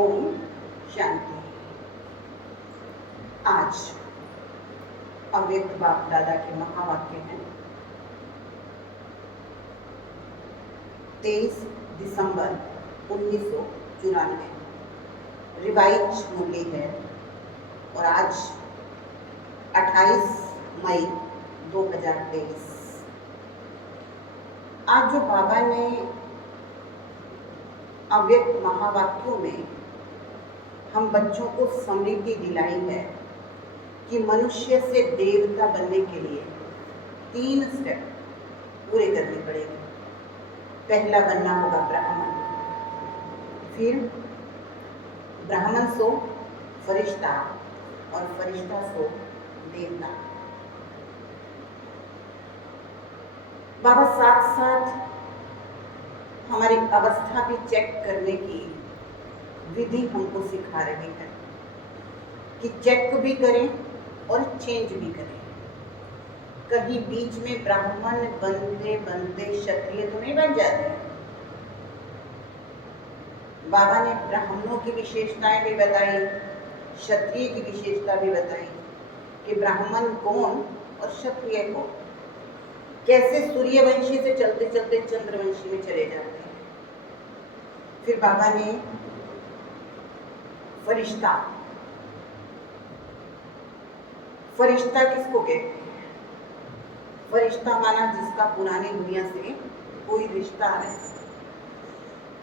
ओम शांति। आज अव्यक्त बाप दादा के महावाक्य हैं। 23 दिसंबर 1994 रिवाइज मूल्य है और आज 28 मई 2023। आज जो बाबा ने अव्यक्त महावाक्यों में हम बच्चों को स्मृति दिलाई है कि मनुष्य से देवता बनने के लिए 3 स्टेप पूरे करने पड़ेंगे। पहला बनना होगा ब्राह्मण, फिर ब्राह्मण सो फरिश्ता और फरिश्ता सो देवता। बाबा साथ साथ हमारी अवस्था भी चेक करने की विधि हमको सिखा रहे हैं कि चेक भी करें और चेंज भी करें। कहीं बीच में ब्राह्मण बनते बनते क्षत्रिय तो नहीं बन जाते। बाबा ने ब्राह्मणों की विशेषताएं भी बताई, क्षत्रिय की विशेषता भी बताई कि ब्राह्मण कौन और क्षत्रिय कौन, कैसे सूर्यवंशी से चलते चलते चंद्रवंशी में चले जाते हैं। फिर बाबा ने फरिश्ता, फरिश्ता किसको कहते हैं? फरिश्ता माना जिसका पुरानी दुनिया से कोई रिश्ता है।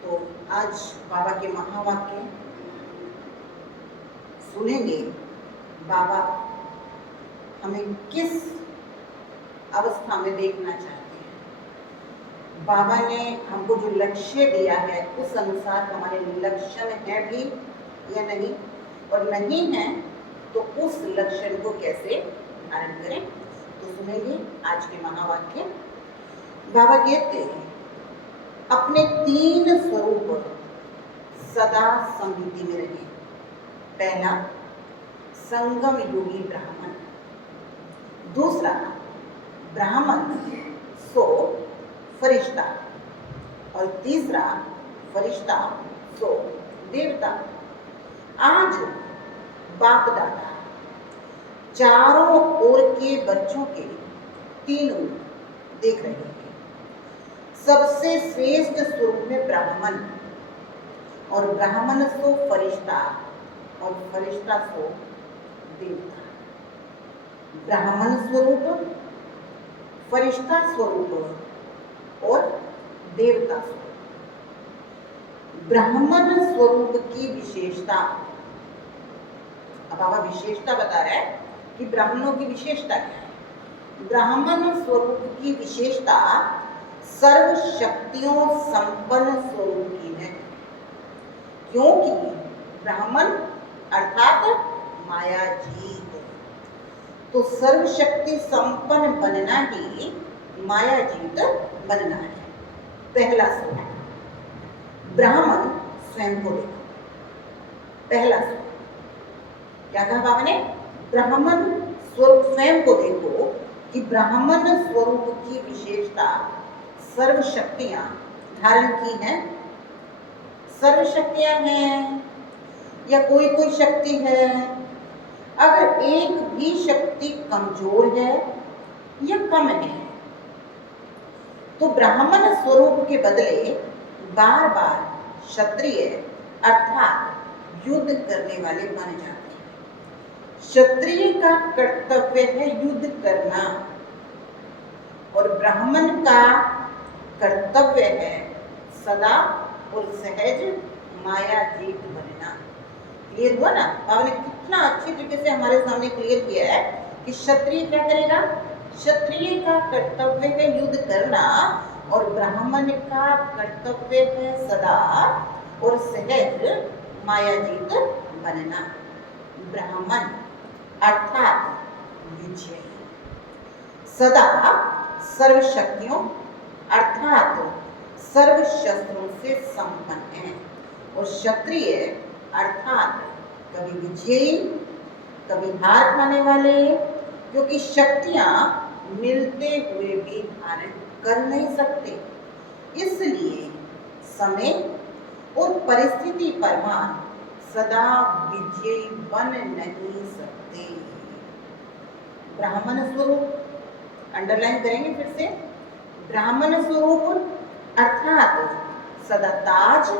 तो आज बाबा के महावाक्य सुनेंगे। बाबा हमें किस अवस्था में देखना चाहते हैं, बाबा ने हमको जो लक्ष्य दिया है उस अनुसार हमारे लक्षण है भी या नहीं, और नहीं है तो उस लक्षण को कैसे धारण करें। तो सुनेंगे आज के महावाक्य। बाबा कहते हैं अपने 3 स्वरूप सदा समृद्धि में रहे। पहला संगम योगी ब्राह्मण, दूसरा ब्राह्मण सो फरिश्ता और तीसरा फरिश्ता सो देवता। आज बाप दादा चारों ओर के बच्चों के 3 रूप देख रहे हैं। सबसे श्रेष्ठ स्वरूप में ब्राह्मण, और ब्राह्मण सो फरिश्ता और फरिश्ता सो देवता। ब्राह्मण स्वरूप, फरिश्ता स्वरूप और देवता स्वरूप। ब्राह्मण स्वरूप की विशेषता, अब बाबा विशेषता बता रहे हैं कि ब्राह्मणों की विशेषता क्या है। ब्राह्मण स्वरूप की विशेषता सर्व शक्तियों संपन्न स्वरूप की है, क्योंकि ब्राह्मण अर्थात मायाजीत। तो सर्वशक्ति संपन्न बनना ही मायाजीत बनना है। पहला स्वरूप ब्राह्मण स्वयं को देखो। पहला स्वरूप क्या कहा बाबा ने? ब्राह्मण स्वरूप स्वयं को देखो कि ब्राह्मण स्वरूप की विशेषता सर्व शक्तियां धारण की हैं। सर्व शक्तियां हैं या कोई कोई शक्ति है? अगर एक भी शक्ति कमजोर है या कम है तो ब्राह्मण स्वरूप के बदले बार बार क्षत्रिय अर्थात युद्ध करने वाले बन जाते हैं। क्षत्रिय का कर्तव्य है युद्ध करना और ब्राह्मण का कर्तव्य है सदा और सहज मायाजीत बनना। क्लियर हुआ ना? बाबा ने कितना अच्छी तरीके से हमारे सामने क्लियर किया है कि क्षत्रिय क्या करेगा। क्षत्रिय का कर्तव्य है युद्ध करना और ब्राह्मण का कर्तव्य है सदा और सहज मायाजीत बनना। ब्राह्मण अर्थात विजय, सदा सर्व शक्तियों अर्थात सर्व शस्त्रों से संपन्न है, और क्षत्रिय अर्थात कभी विजयी कभी हार खाने वाले, क्योंकि शक्तियां मिलते हुए भी धारण कर नहीं सकते। इसलिए समय और परिस्थिति पर सदा विजयी बन नहीं सकते। ब्राह्मण स्वरूप अंडरलाइन करेंगे फिर से, ब्राह्मण स्वरूप अर्थात सदा ताज,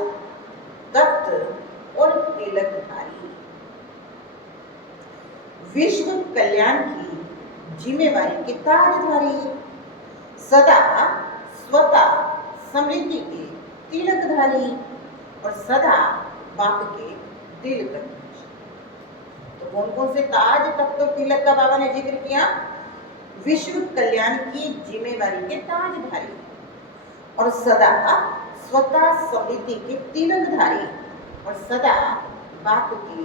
तख्त और तिलकधारी, विश्व कल्याण की जिम्मेवारी के ताजधारी, सदा स्वतः समृद्धि के तिलकधारी और सदा बाप के दिल तक। तो कौन कौन से ताज, तख्त और तिलक का बाबा ने जिक्र किया? विश्व कल्याण की जिम्मेवारी के ताजधारी और सदा स्वतः समृद्धि के तिलकधारी और सदा बाप के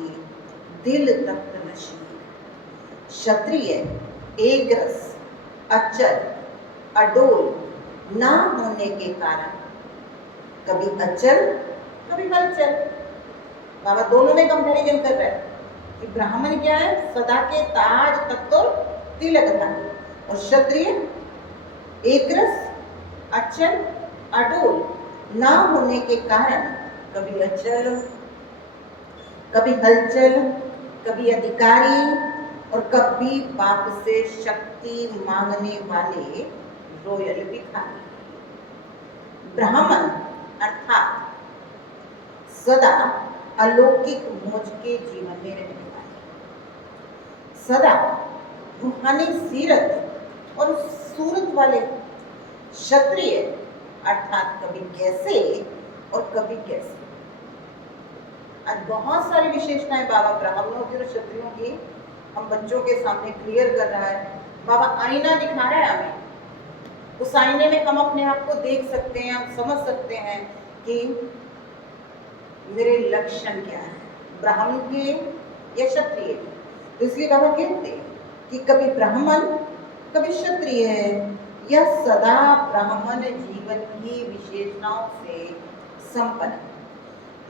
दिल तक नशीब, क्षत्रिय एग्रस, अचल, अडोल ना होने के कारण कभी अचल कभी हलचल। बाबा दोनों में कंपैरिजन कर रहे हैं कि ब्राह्मण क्या है? सदा के ताज, तख्त और तिलकधारी, और क्षत्रिय एग्रस, अचल, अडोल ना होने के कारण कभी अचल कभी हलचल, कभी अधिकारी और कभी बाप से शक्ति मांगने वाले रॉयल भिखारी। ब्राह्मण अर्थात सदा अलौकिक मौज के जीवन में रहने वाले, सदा रूहानी सीरत और सूरत वाले, क्षत्रिय अर्थात कभी कैसे और कभी कैसे। आज बहुत सारी विशेषताएं बाबा ब्राह्मणों की और क्षत्रियों की हम बच्चों के सामने क्लियर कर रहा है। बाबा आईना दिखा रहा है हमें, उस आईने में हम अपने आप को देख सकते हैं, हम समझ सकते हैं कि मेरे लक्षण क्या है, ब्राह्मण के या क्षत्रिय। तो इसलिए बाबा कहते हैं कि कभी ब्राह्मण कभी क्षत्रिय है, यह सदा ब्राह्मण जीवन की विशेषताओं से संपन्न।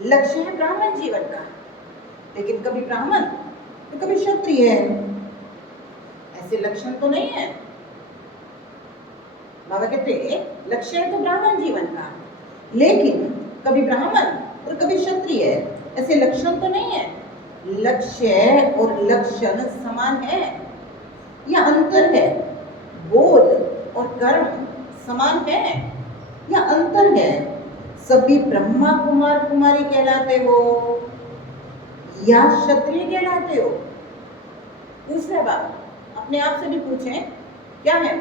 लक्ष्य है ब्राह्मण जीवन का, लेकिन कभी ब्राह्मण तो कभी क्षत्रिय है, ऐसे लक्षण तो नहीं है। बाबा कहते लक्ष्य है तो ब्राह्मण जीवन का, लेकिन कभी ब्राह्मण और कभी क्षत्रिय, ऐसे लक्षण तो नहीं है। लक्ष्य और लक्षण समान है या अंतर है? बोध और कर्म समान है या अंतर है? सभी ब्रह्मा कुमार कुमारी कहलाते हो या क्षत्रिय कहलाते हो? पूछ रहे बाबा, अपने आप से भी पूछें, क्या है?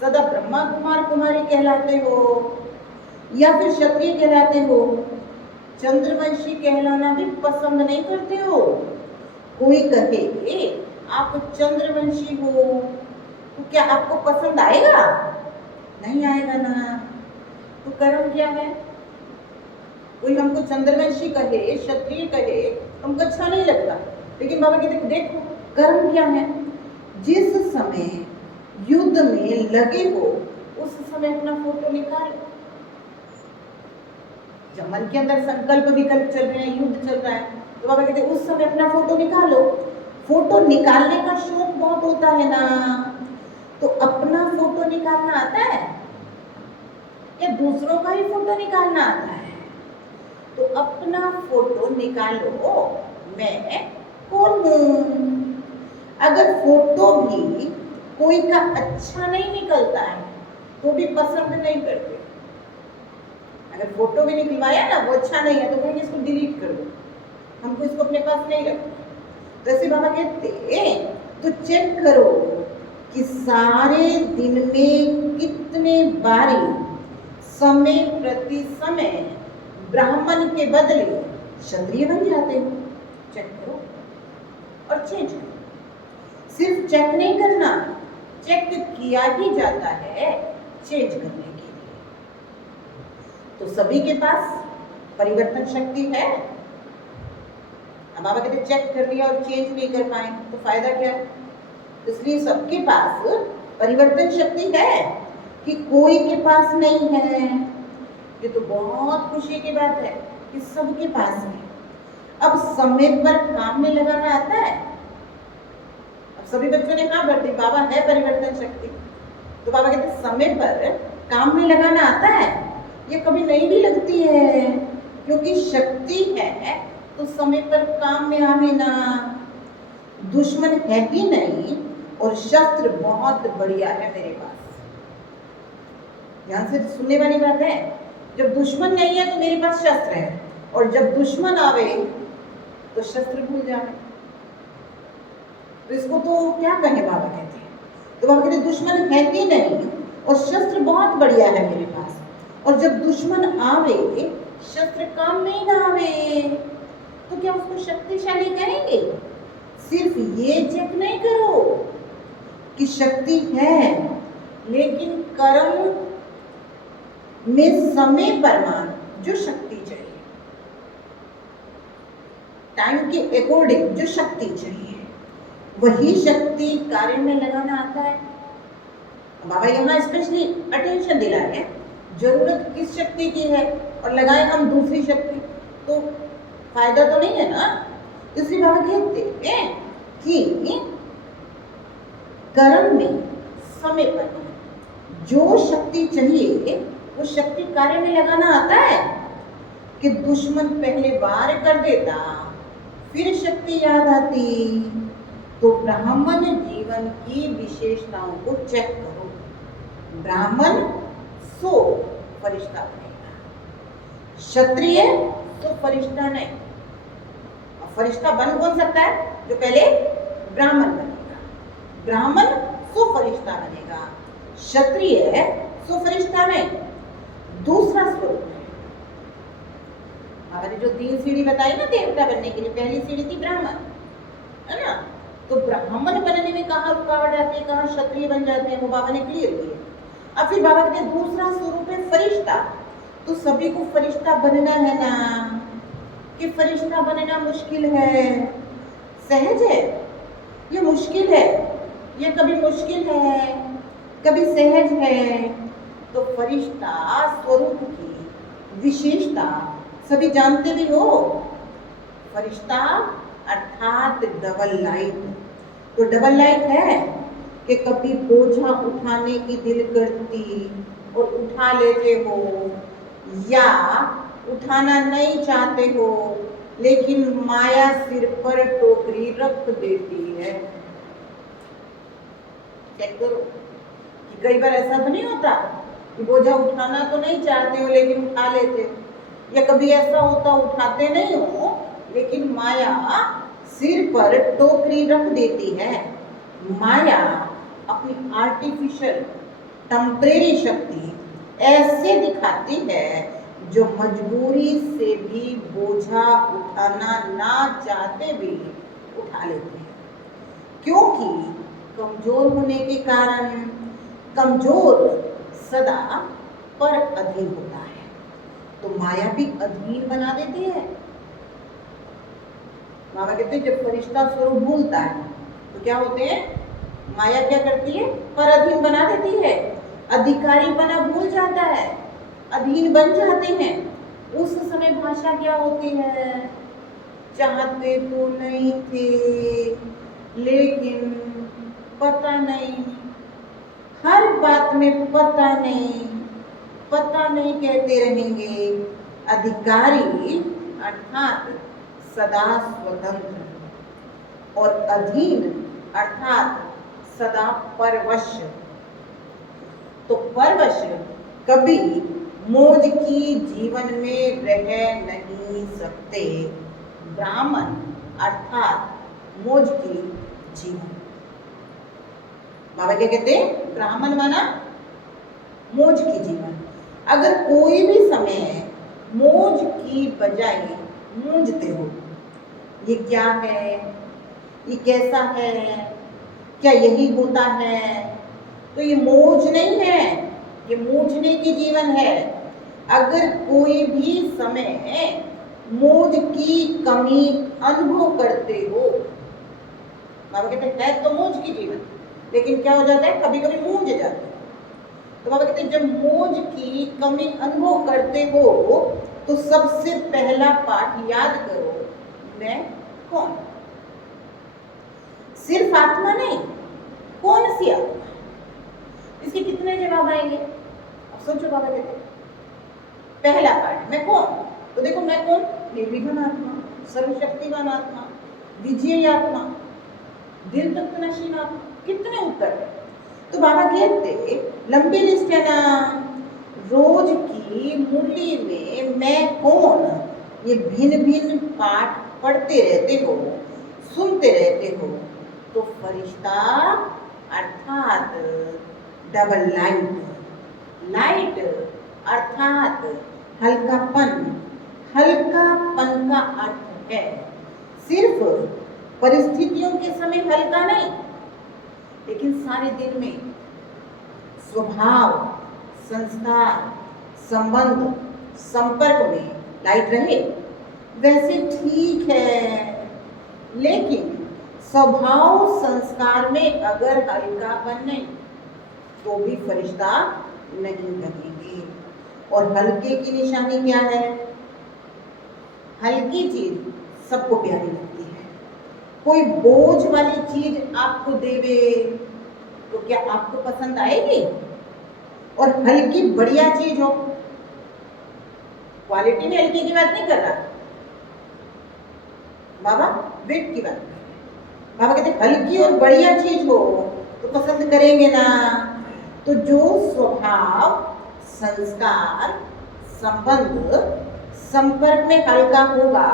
सदा ब्रह्मा कुमार कुमारी कहलाते हो या फिर क्षत्रिय कहलाते हो? चंद्रवंशी कहलाना भी पसंद नहीं करते हो? कोई कहे आप चंद्रवंशी हो तो क्या आपको पसंद आएगा? नहीं आएगा ना। तो कर्म क्या है? कोई हमको चंद्रवंशी कहे, क्षत्रिय कहे, हमको अच्छा नहीं लगता, लेकिन बाबा कहते देखो कर्म क्या है? जिस समय युद्ध में लगे हो उस समय अपना फोटो निकालो। जब मन के अंदर संकल्प विकल्प चल रहे हैं, युद्ध चल रहा है, तो बाबा कहते उस समय अपना फोटो निकालो। फोटो निकालने का शौक बहुत होता है ना, तो अपना फोटो निकालना आता है या दूसरों का ही फोटो निकालना आता है? तो अपना फोटो निकालो, मैं कौन हूं। अगर फोटो भी कोई का अच्छा नहीं निकलता है तो भी पसंद नहीं करते। अगर फोटो भी निकलवाया ना, वो अच्छा नहीं है तो कहेंगे इसको डिलीट कर दो, हमको इसको अपने पास नहीं रखना। जैसे बाबा कहते तो चेक करो कि सारे दिन में कितने बारी समय प्रति समय ब्राह्मण के बदले क्षत्रिय बन जाते हो। चेक करो और चेंज करो। सिर्फ चेक नहीं करना, चेक किया ही जाता है चेंज करने के लिए। तो सभी के पास परिवर्तन शक्ति है। अब बाबा कहते चेक कर लिया और चेंज नहीं कर पाए तो फायदा क्या है? इसलिए सबके पास परिवर्तन शक्ति है कि कोई के पास नहीं है। ये तो बहुत खुशी की बात है कि सबके पास है। अब समय पर काम में लगाना आता है। अब सभी बच्चों ने कहा भर दी बाबा है परिवर्तन शक्ति, तो बाबा कहते समय पर काम में लगाना आता है। ये कभी नहीं भी लगती है क्योंकि शक्ति है तो समय पर काम में आवे ना। दुश्मन है भी नहीं और शस्त्र बहुत बढ़िया है मेरे पास। ध्यान से सुनने वाली बात है। जब दुश्मन नहीं है तो मेरे पास शस्त्र है, और जब दुश्मन आवे तो शस्त्र भूल जावे। तो इसको तो क्या कहे बाबा कहते हैं। तो बाबा कहते दुश्मन है भी नहीं और शस्त्र बहुत बढ़िया है मेरे पास, और जब दुश्मन आवे शस्त्र काम में ना आवे तो क्या उसको शक्तिशाली कहेंगे। सिर्फ ये चेक नहीं करो कि शक्ति है, लेकिन कर्म में समय परमान जो शक्ति चाहिए, टाइम के अकॉर्डिंग जो शक्ति चाहिए, वही शक्ति कार्य में लगाना आता है। बाबा यहाँ स्पेशली अटेंशन दिलाए हैं, जरूरत किस शक्ति की है और लगाए हम दूसरी शक्ति तो फायदा तो नहीं है ना। इसलिए बाबा कहते हैं कि कर्म में समय पर जो शक्ति चाहिए वो शक्ति कार्य में लगाना आता है। कि दुश्मन पहले वार कर देता फिर शक्ति याद आती। तो ब्राह्मण जीवन की विशेषताओं को चेक करो। ब्राह्मण सो फरिश्ता बनेगा, क्षत्रिय तो फरिश्ता नहीं। फरिश्ता बन कौन सकता है? जो पहले ब्राह्मण बनेगा। ब्राह्मण सो फरिश्ता बनेगा, क्षत्रिय सो फरिश्ता नहीं। दूसरा स्वरूप है, हमारी जो 3 सीढ़ी बताई ना देवता बनने के लिए, पहली सीढ़ी थी ब्राह्मण, है ना। तो ब्राह्मण बनने में कहाँ रुकावट आती है, कहाँ क्षत्रिय बन जाते हैं, वो बाबा ने क्लियर किया। अब फिर बाबा कहते हैं दूसरा स्वरूप है फरिश्ता। तो सभी को फरिश्ता बनना है ना, कि फरिश्ता बनना मुश्किल है, सहज है, ये मुश्किल है, ये कभी मुश्किल है कभी सहज है। तो फरिश्ता स्वरूप की विशेषता सभी जानते भी हो। फरिश्ता अर्थात डबल लाइट। तो डबल लाइट है कि कभी बोझा उठाने की दिल करती और उठा लेते हो, या उठाना नहीं चाहते हो लेकिन माया सिर पर टोकरी रख देती है। चेक करो कि कई बार ऐसा तो नहीं होता कि बोझा उठाना तो नहीं चाहते हो लेकिन उठा लेते हो, या कभी ऐसा होता उठाते नहीं हो लेकिन माया सिर पर टोकरी रख देती है। माया अपनी आर्टिफिशियल टेम्परेरी शक्ति ऐसे दिखाती है जो मजबूरी से भी बोझा उठाना ना चाहते भी उठा लेते हैं, क्योंकि कमजोर होने के कारण कमजोर सदा पर अधीन होता है। तो माया भी अधीन बना देती है। बाबा कहते हैं जब फरिश्ता स्वरूप भूलता है तो क्या होते हैं, माया क्या करती है, पर अधीन बना देती है। अधिकारी बना भूल जाता है, अधीन बन जाते हैं। उस समय भाषा क्या होती है, चाहते तो नहीं थे लेकिन पता नहीं, हर बात में पता नहीं कहते रहेंगे। अधिकारी अर्थात सदा स्वतंत्र और अधीन अर्थात सदा परवश। तो परवश कभी मौज की जीवन में रह नहीं सकते। ब्राह्मण अर्थात मौज की जीवन। बाबा क्या कहते हैं, ब्राह्मण माना मौज की जीवन। अगर कोई भी समय मौज की बजाय मूंझते हो, ये क्या है, ये कैसा है, क्या यही होता है, तो ये मौज नहीं है, ये मूंझने की जीवन है। अगर कोई भी समय मौज की कमी अनुभव करते हो, बाबा कहते हैं तो मौज की जीवन, लेकिन क्या हो जाता है, कभी कभी मूंझ जाते हैं। तो बाबा कहते हैं जब मौज की कमी अनुभव करते हो तो सबसे पहला पाठ याद करो, मैं कौन। सिर्फ आत्मा नहीं, कौन सी आत्मा। इसके कितने जवाब आएंगे, अब सोचो। बाबा कहते हैं पहला पाठ मैं कौन, तो देखो मैं कौन, निर्विघ्न आत्मा। सर्वशक्तिवान आत्मा, विजयी आत्मा, दिल तक नशीन आत्मा, कितने उत्तर है। तो बाबा कहते लंबी लिस्ट है ना, रोज की मुरली में मैं कौन, ये भिन्न भिन्न पाठ पढ़ते रहते हो, सुनते रहते हो, तो फरिश्ता अर्थात डबल लाइट, लाइट अर्थात हल्कापन, हल्कापन का अर्थ है सिर्फ परिस्थितियों के समय हल्का नहीं, लेकिन सारे दिन में स्वभाव, संस्कार, संबंध, संपर्क में लाइट रहे वैसे ठीक है। लेकिन स्वभाव संस्कार में अगर हल्कापन नहीं तो भी फरिश्ता नहीं बनेंगे। और हल्के की निशानी क्या है? हल्की चीज सबको प्यारी लगती है। कोई बोझ वाली चीज आपको देवे तो क्या आपको पसंद आएगी? और हल्की बढ़िया चीज हो, क्वालिटी में हल्की की बात नहीं कर रहा बाबा, वेट की बात कर रहे। बाबा कहते हल्की और बढ़िया चीज हो तो पसंद करेंगे ना। तो जो स्वभाव, संस्कार, संबंध, संपर्क में हल्का होगा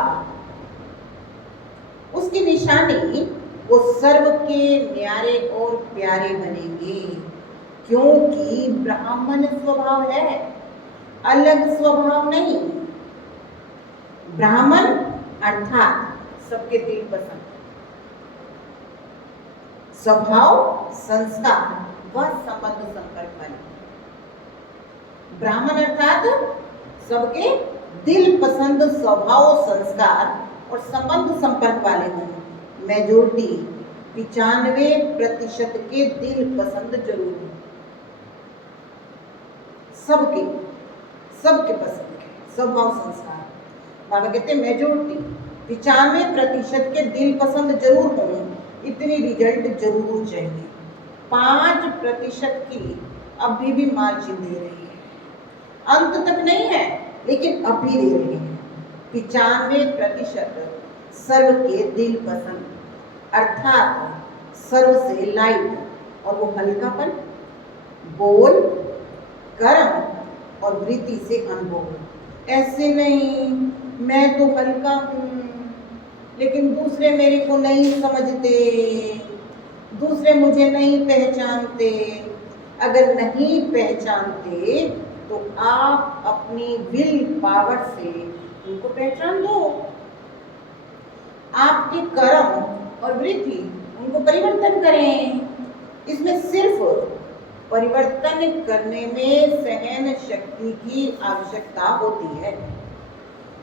उसकी निशानी वो सर्व के न्यारे और प्यारे बनेंगे, क्योंकि ब्राह्मण स्वभाव है, अलग स्वभाव नहीं। ब्राह्मण अर्थात सबके दिल पसंद, स्वभाव, संस्कार व संबंध संपर्क वाले। ब्राह्मण अर्थात सबके दिल पसंद, स्वभाव, संस्कार और संबंध संपर्क वाले हों। मेजोरिटी 95% के दिल पसंद जरूर हो, सबके सबके पसंद के स्वभाव, संस्कार। बाबा कहते हैं मेजोरिटी 95% के दिल पसंद जरूर हों, इतनी रिजल्ट जरूर चाहिए। 5% की अभी भी मार्जिन दे रही है, अंत तक नहीं है लेकिन अभी दे रही है। 95% सर्व के दिल पसंद अर्थात सर्व से लाइट, और वो हल्कापन, बोल, कर्म और वृत्ति से अनुभव। ऐसे नहीं मैं तो हल्का हूँ लेकिन दूसरे मेरे को नहीं समझते, दूसरे मुझे नहीं पहचानते। अगर नहीं पहचानते तो आप अपनी विल पावर से उनको पहचान दो। आपके कर्म और वृत्ति उनको परिवर्तन करें। इसमें सिर्फ परिवर्तन करने में सहन शक्ति की आवश्यकता होती है।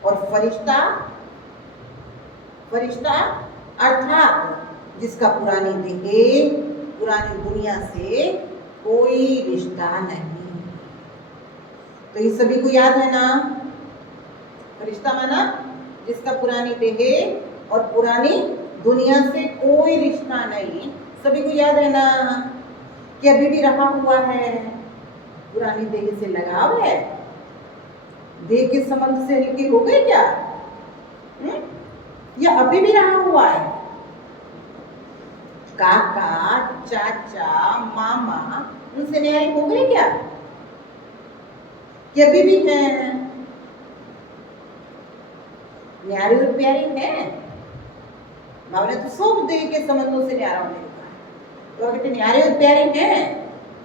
और फरिश्ता, फरिश्ता अर्थात जिसका पुरानी देह, पुरानी दुनिया से कोई रिश्ता नहीं। तो ये सभी को याद है ना? फरिश्ता माना जिसका पुरानी देह और पुरानी दुनिया से कोई रिश्ता नहीं। सभी को याद है ना कि अभी भी रहा हुआ है, पुरानी देह से लगाव है। देह के संबंध से हल्के हो गए क्या? या अभी भी रहा हुआ है? काका, चाचा, मामा उनसे न्याय हो गए क्या? कि अभी भी है? न्यारे और प्यारे हैं। बाबा ने तो सब देह के संबंधों से न्यारा होने को कहा। तो कहते न्यारे और प्यारे हैं,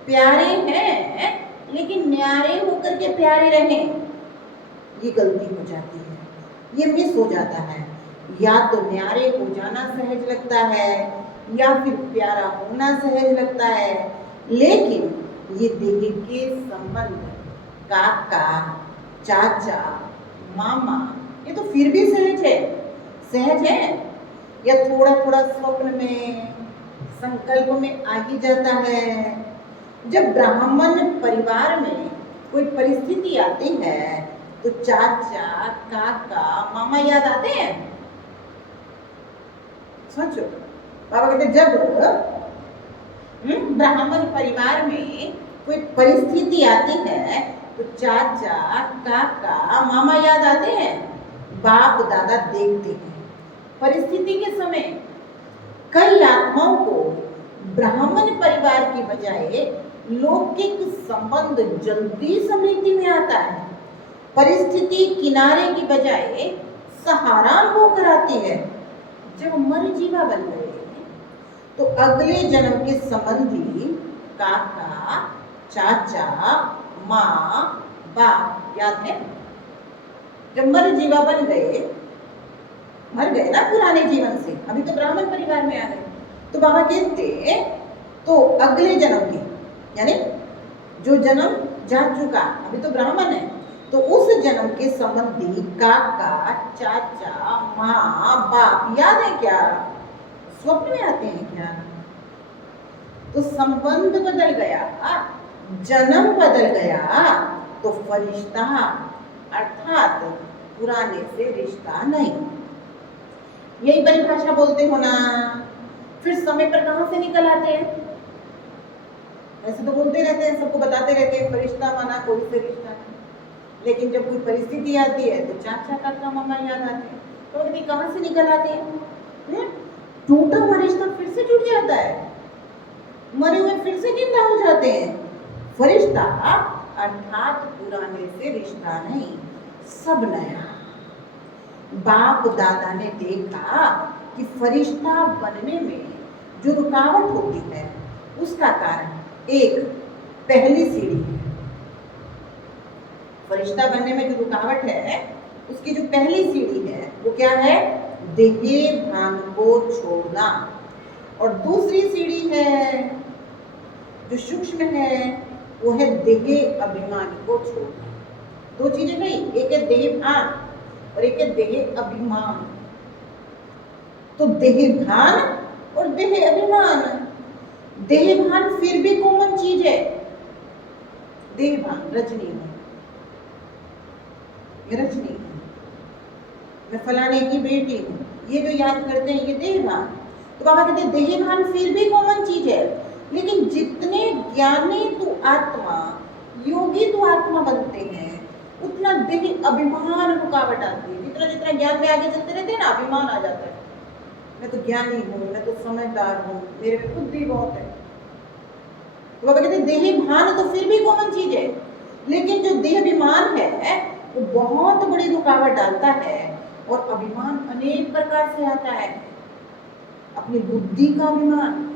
प्यारे हैं लेकिन न्यारे होकर के प्यारे रहें, ये गलती हो जाती है, ये मिस हो जाता है। या तो न्यारे हो जाना सहज लगता है या फिर प्यारा होना सहज लगता है, लेकिन ये देह के संबंध, काका, चाचा, मामा, ये तो फिर भी सहज है, सहज है। या थोड़ा थोड़ा स्वप्न में, संकल्प में आ ही जाता है। जब ब्राह्मण परिवार में कोई परिस्थिति आती है तो चाचा, काका, मामा याद आते हैं। सोचो, बाबा कहते जब ब्राह्मण परिवार में कोई परिस्थिति आती है तो चाचा, काका, मामा याद आते हैं, बाप दादा देखते हैं। परिस्थिति के समय कई आत्माओं को ब्राह्मण परिवार की बजाय लौकिक संबंध जल्दी समृद्धि में आता है। परिस्थिति किनारे की बजाय सहारा होकर आती है। जब मरजीवा बन गए तो अगले जन्म के संबंधी काका, चाचा, माँ, बाप याद है? जब मरजीवा बन गए, मर गए ना पुराने जीवन से, अभी तो ब्राह्मण परिवार में आ गए, तो बाबा कहते तो अगले जन्म के, यानी जो जन्म जा चुका, अभी तो ब्राह्मण है, तो उस जन्म के संबंधी काका, चाचा, माँ, बाप याद है क्या? स्वप्न में आते हैं क्या? तो संबंध बदल गया, जन्म बदल गया, तो फरिश्ता अर्थात पुराने से रिश्ता नहीं। यही परिभाषा बोलते हो ना। फिर समय पर कहां से निकल आते हैं? ऐसे तो बोलते रहते हैं, सबको बताते रहते हैं फरिश्ता माना कोई से रिश्ता नहीं, लेकिन जब कोई परिस्थिति आती है तो चाचा, काका, मामा याद आते हैं। तो अभी कहां से निकल आते हैं? टूटा हुआ रिश्ता फिर से जुड़ जाता है, मरे हुए फिर से जिंदा हो जाते हैं। फरिश्ता अर्थात पुराने से रिश्ता नहीं, सब नया। बाप दादा ने देखा कि फरिश्ता बनने में जो रुकावट होती है उसका कारण एक पहली सीढ़ी है। फरिश्ता बनने में जो रुकावट है उसकी जो पहली सीढ़ी है वो क्या है? देह भान को छोड़ना। और दूसरी सीढ़ी है जो सूक्ष्म है वो है देह अभिमान को छोड़ना। दो चीजें नहीं, एक है देह भान और एक है देह अभिमान। तो देह भान और देह अभिमान, देह भान फिर भी कॉमन चीज है। देह भान रजनी है, ये रजनी है, मैं फलाने की बेटी हूँ, ये जो याद करते हैं ये देह भान। तो बाबा कहते हैं देह भान फिर भी कॉमन चीज है, लेकिन जितने ज्ञानी तू आत्मा, योगी तू आत्मा बनते हैं उतना देह अभिमान रुकावट आती है। जितना जितना ज्ञान में आगे चलते रहते हैं ना, अभिमान आ जाता है। मैं तो ज्ञानी हूँ, मैं तो समझदार हूँ, मेरे में बुद्धि बहुत है। तो बाबा कहते हैं देह भान तो फिर भी कॉमन चीज है, लेकिन जो देह अभिमान है वो बहुत बड़ी रुकावट डालता है। और अभिमान अनेक प्रकार से आता है। अपनी बुद्धि का अभिमान,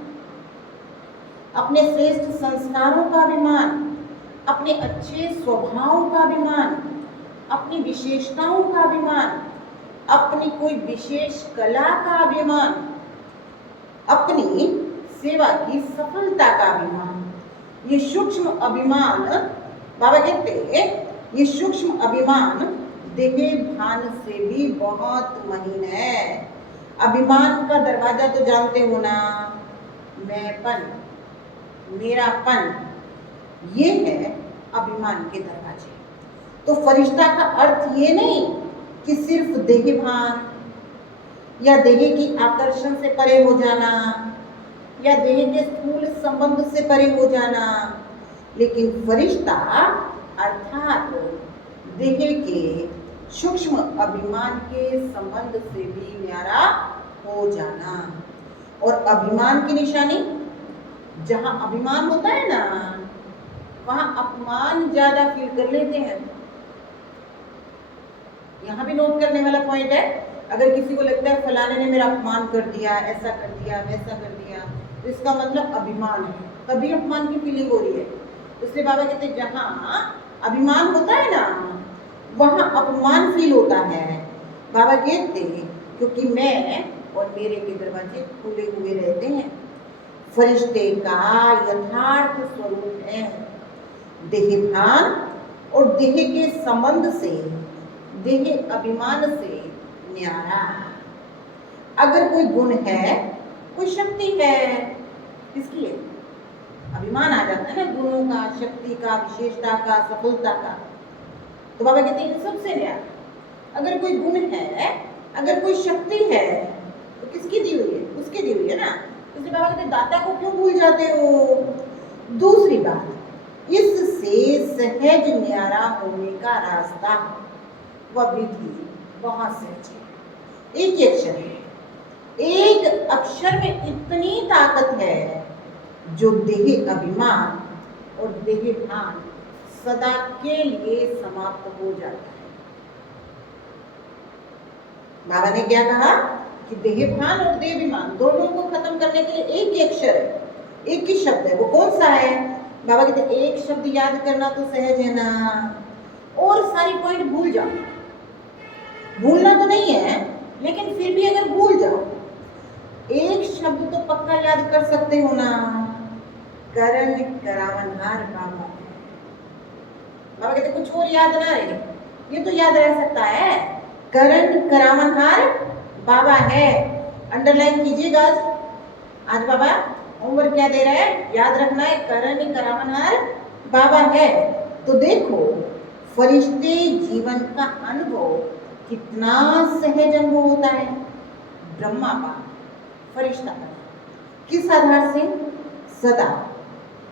अपने श्रेष्ठ संस्कारों का अभिमान, अपने अच्छे स्वभाव का अभिमान, अपनी विशेषताओं का अभिमान, अपनी कोई विशेष कला का अभिमान, अपनी सेवा की सफलता का अभिमान। ये सूक्ष्म अभिमान, बाबा कहते हैं ये सूक्ष्म अभिमान देह भान से भी बहुत महीन है। अभिमान का दरवाजा तो जानते हो ना, मैंपन, मेरापन, ये है अभिमान के दरवाजे। तो फरिश्ता का अर्थ ये नहीं कि सिर्फ देह भान या देह की आकर्षण से परे हो जाना या देह के स्थूल संबंध से परे हो जाना, लेकिन फरिश्ता अर्थात देह के सूक्ष्म अभिमान के संबंध से भी न्यारा हो जाना। और अभिमान की निशानी, जहां अभिमान होता है ना वहां अपमान ज्यादा फील कर लेते हैं। यहां भी नोट करने वाला पॉइंट है, अगर किसी को लगता है फलाने ने मेरा अपमान कर दिया, ऐसा कर दिया, वैसा कर दिया, तो इसका मतलब अभिमान है, तभी अपमान की फीलिंग हो रही है। इसलिए बाबा कहते हैं जहां अभिमान होता है ना वहां अपमान फील होता है। बाबा कहते हैं क्योंकि मैं और मेरे के दरवाजे खुले हुए रहते हैं। फरिश्ते का यथार्थ स्वरूप है देह भान और देह के संबंध से, देह अभिमान से न्यारा। अगर कोई गुण है, कोई शक्ति है, किसकी है? अभिमान आ जाता है ना, गुणों का, शक्ति का, विशेषता का, सफलता का। तो बाबा कहते हैं सबसे न्यारा। अगर कोई गुण है, अगर कोई शक्ति है तो किसकी दी हुई है? उसकी दी हुई है ना। इसलिए बाबा कहते हैं दाता को क्यों भूल जाते हो? दूसरी बात, इससे सहज न्यारा होने का रास्ता वह विधि बहुत सहज है। एक ही अक्षर है, एक अक्षर में इतनी ताकत है जो देह अभिमान और देह भान सदा के लिए समाप्त हो जाता है। बाबा ने क्या कहा कि देह भान और देह अभिमान दोनों को खत्म करने के लिए एक ही अक्षर है, एक ही शब्द है। वो कौन सा है? बाबा कहते हैं एक शब्द याद करना तो सहज है ना, और सारी पॉइंट भूल जाओ। भूलना तो नहीं है, लेकिन फिर भी अगर भूल जाओ, एक शब्द तो पक्का याद कर सकते हो ना, करण करावनहार बाबा। बाबा कहते कुछ और याद ना रहे, ये तो याद रह सकता है, करण करावनहार बाबा है। अंडरलाइन कीजिएगा। आज बाबा होमवर्क क्या दे रहा है? याद रखना है, करण करावनहार बाबा है। तो देखो फरिश्ते जीवन का अनुभव कितना सहज अनुभव होता है। ब्रह्मा का फरिश्ता किस आधार से? सदा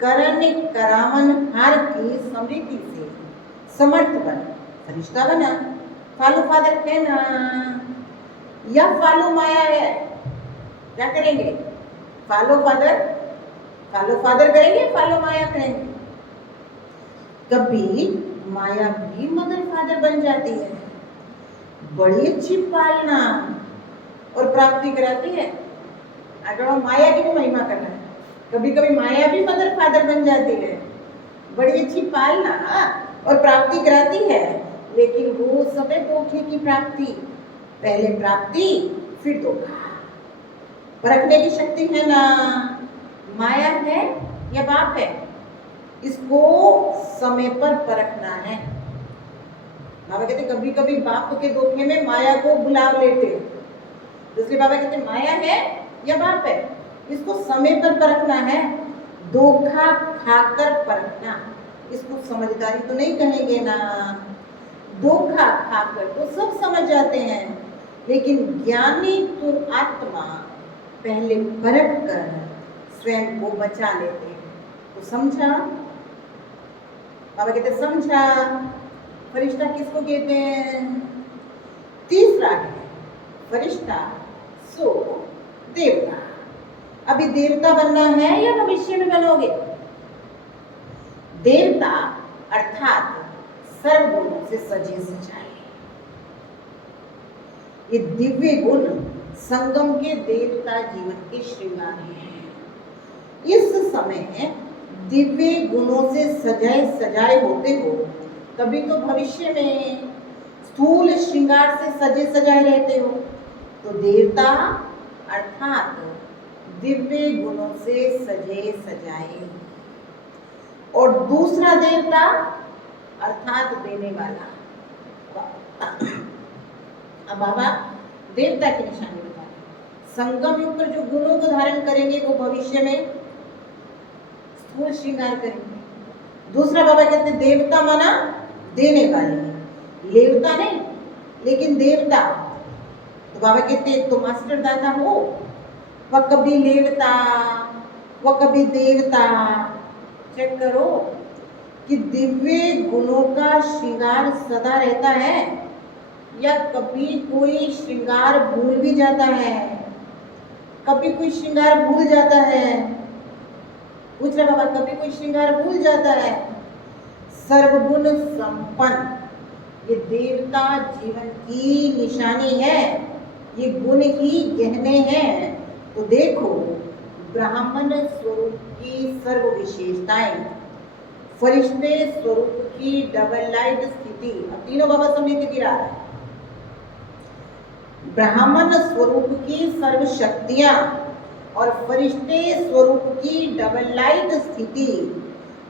करण करावनहार की समृद्धि से समर्थ बन फरिश्ता बना। फॉलो फादर है ना, या फॉलो माया है? क्या करेंगे? फॉलो फादर करेंगे, फॉलो माया करेंगे। कभी माया भी मदर फादर बन जाती है, बड़ी अच्छी पालना और प्राप्ति कराती है। अगर हम माया की भी महिमा करना है, कभी कभी माया भी मदर फादर बन जाती है, बड़ी अच्छी पालना और प्राप्ति कराती है। लेकिन वो सब है धोखे की प्राप्ति, पहले प्राप्ति फिर धोखा। परखने की शक्ति है ना, माया है या बाप है, इसको समय पर परखना है। बाबा कहते कभी कभी बाप के धोखे में माया को बुला लेते, इसलिए बाबा कहते माया है या बाप है, इसको समय पर परखना है, धोखा खाकर परखना। इसको समझदारी तो नहीं कहेंगे ना, धोखा खाकर तो सब समझ जाते हैं, लेकिन ज्ञानी तो आत्मा पहले परख कर स्वयं को बचा लेते हैं। तो समझा? बाबा कहते समझा। फरिश्ता किसको कहते हैं? तीसरा है फरिश्ता सो देवता। अभी देवता बनना है या भविष्य में बनोगे? देवता अर्थात सर्वगुणों से सजे सजाए, ये दिव्य गुण संगम के देवता जीवन के श्रृंगार हैं। इस समय दिव्य गुणों से सजाए सजाए होते हो, तभी तो भविष्य में स्थूल श्रृंगार से सजे सजाए रहते हो। तो देवता अर्थात दिव्य गुणों से सजे सजाए। और दूसरा देवता अर्थात देने वाला। अब बाबा देवता की निशानी बताए, संगम युग पर जो गुणों को धारण करेंगे वो भविष्य में स्थूल श्रृंगार करेंगे। दूसरा बाबा कहते हैं देवता माना देने वाले, लेवता नहीं लेकिन देवता। तो बाबा कहते हैं तो मास्टर दादा हो, वह कभी लेवता वह कभी देवता। चेक करो कि दिव्य गुणों का श्रृंगार सदा रहता है या कभी कोई श्रृंगार भूल भी जाता है, कभी कोई श्रृंगार भूल जाता है। पूछ रहा बाबा कभी कोई श्रृंगार भूल जाता है। सर्वगुण संपन्न ये देवता जीवन की निशानी है, ये गुण ही गहने हैं। तो देखो ब्राह्मण स्वरूप की सर्व विशेषताएं, फरिश्ते स्वरूप की डबल लाइट स्थिति। अब तीनों बाबा समिति गिरा है। ब्राह्मण स्वरूप की सर्व शक्तियां और फरिश्ते स्वरूप की डबल लाइट स्थिति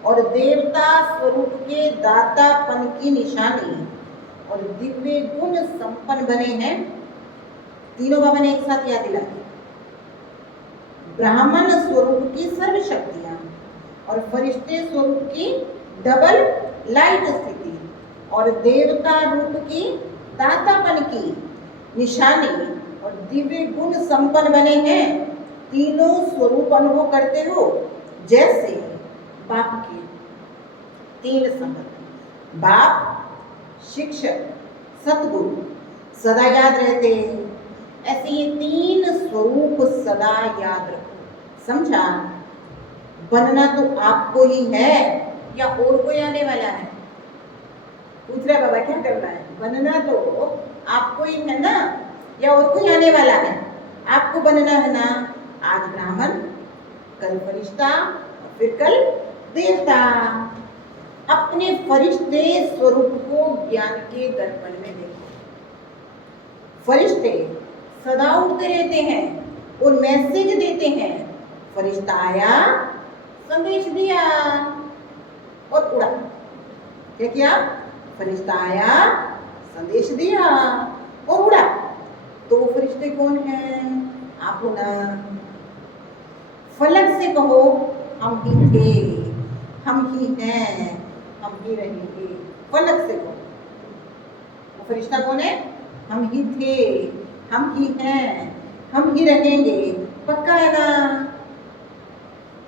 और देवता स्वरूप के दातापन की निशानी और दिव्य गुण संपन्न बने हैं। तीनों बाबा ने एक साथ याद दिला दी। ब्राह्मण स्वरूप की सर्व शक्तियां और फरिश्ते स्वरूप की डबल लाइट स्थिति और देवता रूप की दातापन की निशानी और दिव्य गुण संपन्न बने हैं। तीनों स्वरूप अनुभव करते हो, जैसे बाप के तीन संबंध, बाप शिक्षक सतगुरु सदा याद रहते हैं। ऐसे ये 3 स्वरूप सदा याद रखो। समझा? बनना तो आपको ही है या और कोई आने वाला है? पूछ रहा बाबा क्या करना है? बनना तो आपको ही है ना या और कोई आने वाला है? आपको बनना है ना। आज ब्राह्मण, कल फरिश्ता, फिर कल देवता। अपने फरिश्ते स्वरूप को ज्ञान के दर्पण में देखो। फरिश्ते सदा उड़ते रहते हैं और मैसेज देते हैं। फरिश्ता आया, संदेश दिया और उड़ा। क्या किया? फरिश्ता आया, संदेश दिया और उड़ा। तो वो फरिश्ते कौन हैं? आप हो ना। फलक से कहो हम ही थे, हम ही हैं, हम ही रहेंगे। फलक से कहो। वो फरिश्ता कौन है? हम ही थे, हम ही हैं, हम ही रहेंगे। पक्का है ना?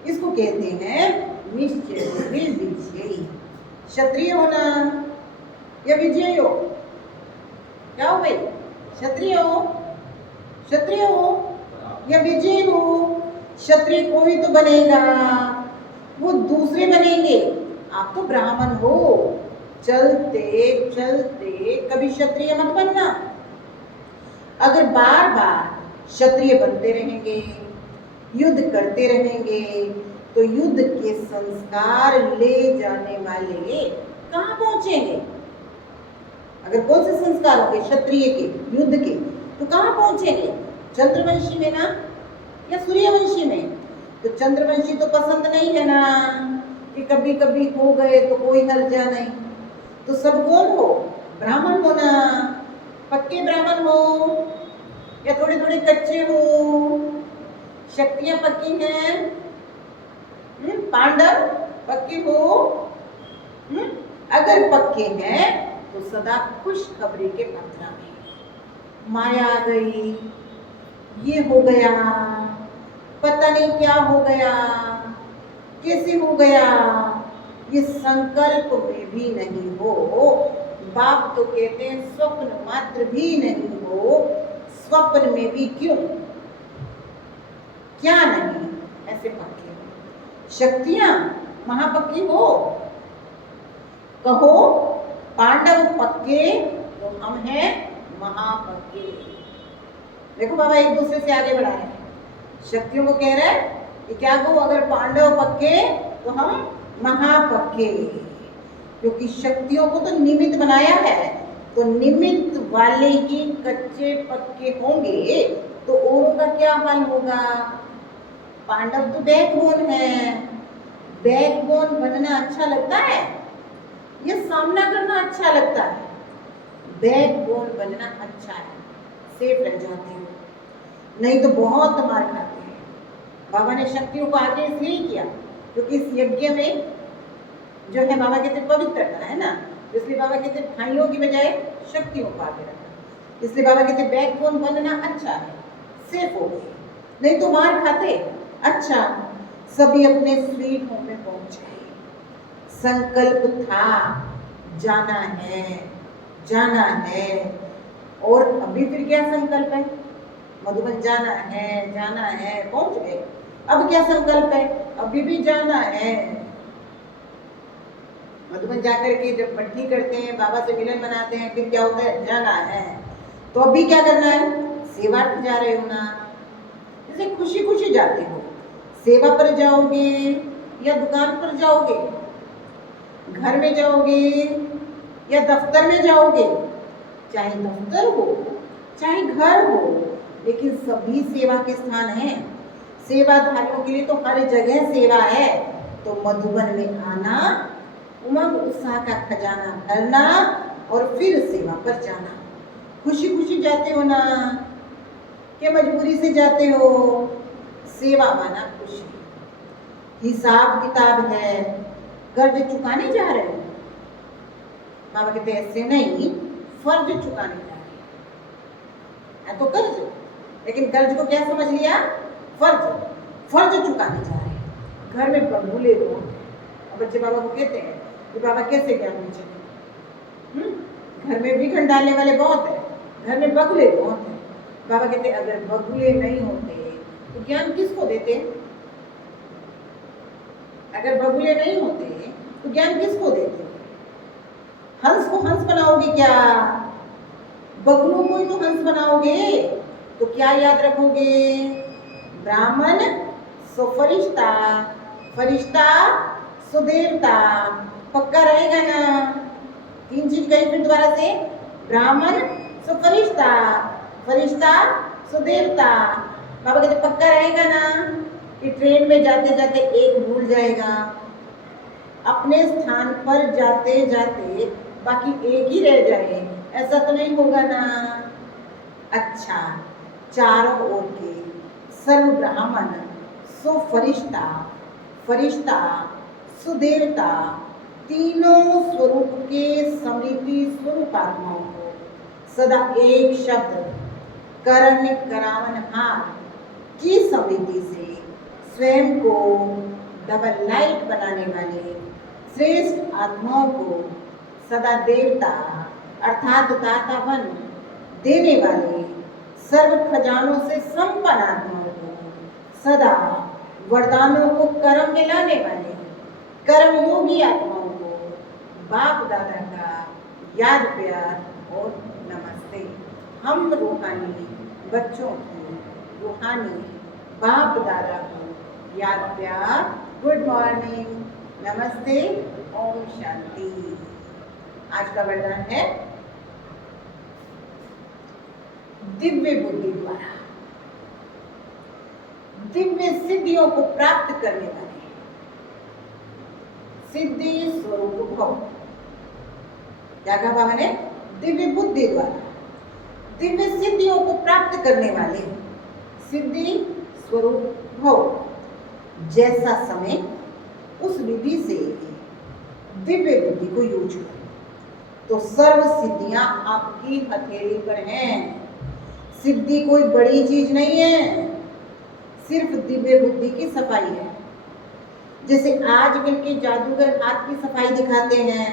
इसको कहते हैं निश्चय निर्विजयी। क्षत्रिय होना या विजयी हो? क्या हो भाई? क्षत्रिय हो? क्षत्रिय हो या विजयी हो? क्षत्रिय कोई तो बनेगा, वो दूसरे बनेंगे। आप तो ब्राह्मण हो, चलते चलते कभी क्षत्रिय मत बनना। अगर बार बार क्षत्रिय बनते रहेंगे, युद्ध करते रहेंगे, तो युद्ध के संस्कार ले जाने वाले कहाँ पहुंचेंगे? अगर कौन से संस्कार होंगे क्षत्रिय के, युद्ध के, तो कहाँ पहुंचेंगे? चंद्रवंशी में ना या सूर्यवंशी में? तो चंद्रवंशी तो पसंद नहीं है ना कि कभी कभी हो गए तो कोई हर्जा नहीं। तो सब कौन हो? ब्राह्मण हो ना। पक्के ब्राह्मण हो या थोड़े थोड़े कच्चे हो? शक्तियां पक्की हैं? पांडव पक्के हो? अगर पक्के हैं तो सदा खुशखबरी के पत्रा में। माया आ गई, ये हो गया, पता नहीं क्या हो गया, कैसे हो गया, ये संकल्प में भी नहीं हो। बाप तो कहते हैं स्वप्न मात्र भी नहीं हो। स्वप्न में भी क्यों, क्या नहीं, ऐसे पक्के हो। शक्तियां महापक्की हो। कहो पांडव पक्के तो हम हैं महापक्के। देखो बाबा एक दूसरे से आगे बढ़ा रहे हैं। शक्तियों को कह रहे हैं कि क्या कहो, अगर पांडव पक्के तो हम महापक्के। क्योंकि शक्तियों को तो निमित्त बनाया है, तो निमित्त वाले ही कच्चे पक्के होंगे, तो औरों का क्या हाल होगा? पांडव तो बैकबोन है। बैकबोन बनना अच्छा लगता है या सामना करना अच्छा लगता है? बैकबोन बनना अच्छा है, सेफ रह जाते हो, नहीं तो बहुत मार खाते हैं। बाबा ने शक्तियों को आगे इसलिए किया क्योंकि इस यज्ञ में जो है बाबा कहते पवित्रता है ना, इसलिए बाबा कहते भाइयों की बजाय शक्तियों को आगे रखा। इसलिए बाबा कहते बैकबोन बनना अच्छा है, सेफ हो गए, नहीं तो मार खाते। अच्छा, सभी अपने स्वीट होम में पहुंच गए। संकल्प था जाना है, जाना है। और अभी फिर क्या संकल्प है? मधुबन जाना है, जाना है, पहुंच गए। अब क्या संकल्प है? अभी भी जाना है। मधुबन जाकर के जब मट्ठी करते हैं, बाबा से मिलन बनाते हैं, फिर क्या होता है? जाना है। तो अभी क्या करना है? सेवा पर जा रहे हो ना, जैसे खुशी खुशी जाते हो। सेवा पर जाओगे या दुकान पर जाओगे, घर में जाओगे या दफ्तर में जाओगे? चाहे दफ्तर हो चाहे घर हो, लेकिन सभी सेवा के स्थान हैं। सेवाधारियों के लिए तो हर जगह सेवा है। तो मधुबन में आना, उमंग उत्साह का खजाना भरना और फिर सेवा पर जाना। खुशी खुशी जाते हो ना, क्या मजबूरी से जाते हो? सेवा माना खुशी। हिसाब किताब है, कर्ज चुकाने जा रहे हो। बाबा कहते ऐसे नहीं, फर्ज चुकाने जा रहे हैं। तो कर्ज, लेकिन कर्ज को क्या समझ लिया? फर्ज चुकाने जा रहे हैं। घर में बबूले लोग हैं और बच्चे बाबा को कहते हैं कि बाबा कैसे ज्ञान में चले। घर में भी खंड डालने वाले बहुत हैं, घर में बगुले बहुत हैं। बाबा कहते अगर बगुले नहीं होते तो ज्ञान किसको देते? अगर बगुले नहीं होते तो ज्ञान किसको देते? हंस को हंस बनाओगे क्या? बगुलों को ही तो हंस बनाओगे। तो क्या याद रखोगे? ब्राह्मण सो फरिश्ता, फरिश्ता सो देवता। पक्का रहेगा ना? 3 चीज कही फिर दोबारा से। ब्राह्मण सो फरिश्ता, फरिश्ता सो देवता। बाबा कहते पक्का रहेगा ना कि ट्रेन में जाते जाते एक भूल जाएगा, अपने स्थान पर जाते जाते बाकी एक ही रह जाए, ऐसा तो नहीं होगा ना? अच्छा, चारों ओर के सर्व ब्राह्मण सो फरिश्ता, फरिश्ता सो देवता, तीनों स्वरूप के समृद्धि स्वरूप आत्माओं को सदा एक शब्द करन करावन हार की समृद्धि से स्वयं को डबल लाइट बनाने वाले श्रेष्ठ आत्माओं को सदा देवता अर्थात दातावन देने वाले सर्व खजानों से संपन्न आत्माओं को सदा वरदानों को कर्म में लाने वाले कर्म योगी आत्माओं को बाप दादा का याद प्यार और नमस्ते। हम रूहानी बच्चों की रूहानी बाप दादा को याद प्यार, गुड मॉर्निंग, नमस्ते, ओम शांति। आज का वरदान है दिव्य बुद्धि द्वारा दिव्य सिद्धियों को प्राप्त करने वाले सिद्धि स्वरूप भव। क्या कहा बाबा ने? दिव्य बुद्धि द्वारा दिव्य सिद्धियों को प्राप्त करने वाले सिद्धि स्वरूप भव। जैसा समय उस विधि से दिव्य बुद्धि को यूज करें तो सर्व सिद्धियां आपकी हथेली पर हैं। सिद्धि कोई बड़ी चीज नहीं है, सिर्फ दिव्य बुद्धि की सफाई है। जैसे आजकल के जादूगर हाथ की सफाई दिखाते हैं,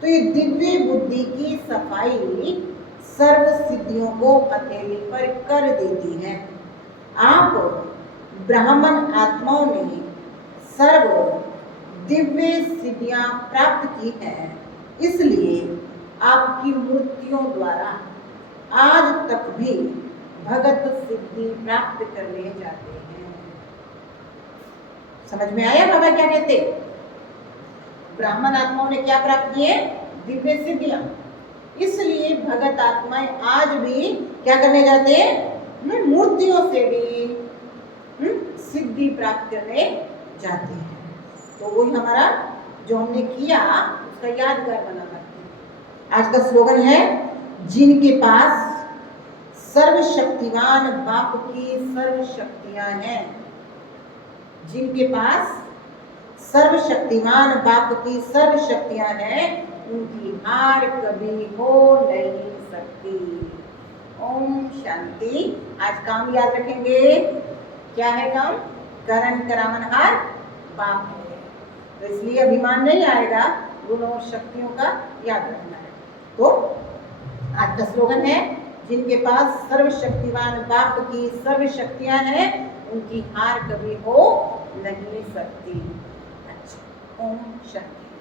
तो ये दिव्य बुद्धि की सफाई सर्व सिद्धियों को हथेली पर कर देती है। आप ब्राह्मण आत्माओं ने सर्व दिव्य सिद्धियां प्राप्त की हैं, इसलिए आपकी मूर्तियों द्वारा आज तक भी भगत सिद्धि प्राप्त करने जाते हैं। समझ में आया बाबा क्या कहते? ब्राह्मण आत्माओं ने क्या प्राप्त किए? दिव्य सिद्धियां। इसलिए भगत आत्माएं आज भी क्या करने जाते हैं? मूर्तियों से भी सिद्धि प्राप्त करने जाते हैं। तो वही हमारा जो हमने किया उसका यादगार बना करते हैं। आज का स्लोगन है जिनके पास सर्वशक्तिवान बाप की सर्व शक्तियां हैं, जिनके पास सर्वशक्तिमान बाप की सर्व शक्तियां हैं, उनकी हार कभी हो नहीं सकती। ओम शांति। आज काम याद रखेंगे। क्या है काम? करण करावन हार बाप है। तो इसलिए अभिमान नहीं आएगा, गुणों और शक्तियों का याद रखना है। तो आज का स्लोगन है जिनके पास सर्वशक्तिवान बाप की सर्व शक्तियां हैं, उनकी हार कभी हो नहीं सकती। अच्छा, ओम शांति।